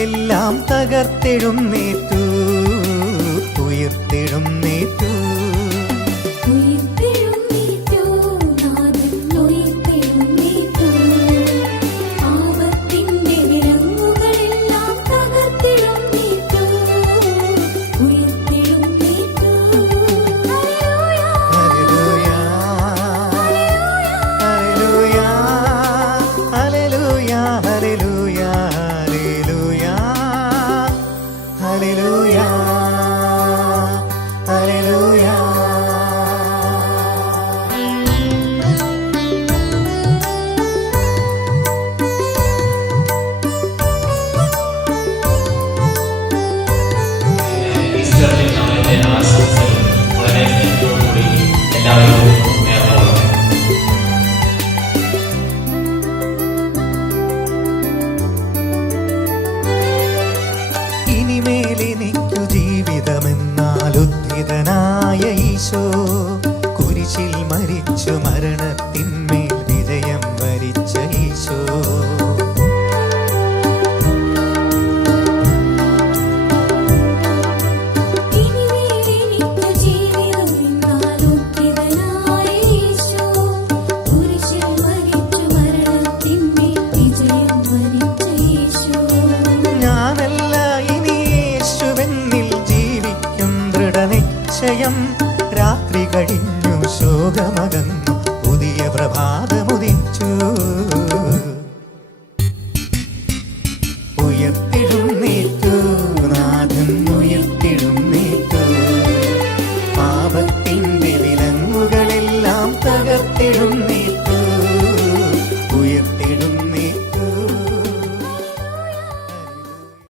വിലങ്ങുകളെല്ലാം തകർത്തെഴുന്നേറ്റു, ഉയർത്തെഴുന്നേറ്റു. ഇനിമേലെനിക്കു ജീവിതമെന്നാൽ ഉദ്ധിതനായ ഈശോ കുരിശിൽ മരിച്ചു മരണത്തിന്മേൽ വിജയം വരിച്ച ഈശോ. രാത്രി കഴിഞ്ഞു, ശോകമകന്നു, പുതിയ പ്രഭാതമുദിച്ചു. ഉയർത്തിടുന്നേറ്റു, നാഥൻ ഉയർത്തിടുന്നേറ്റു. പാപത്തിന്റെ വിലങ്ങുകളെല്ലാം തകർത്തിടുന്നേറ്റു.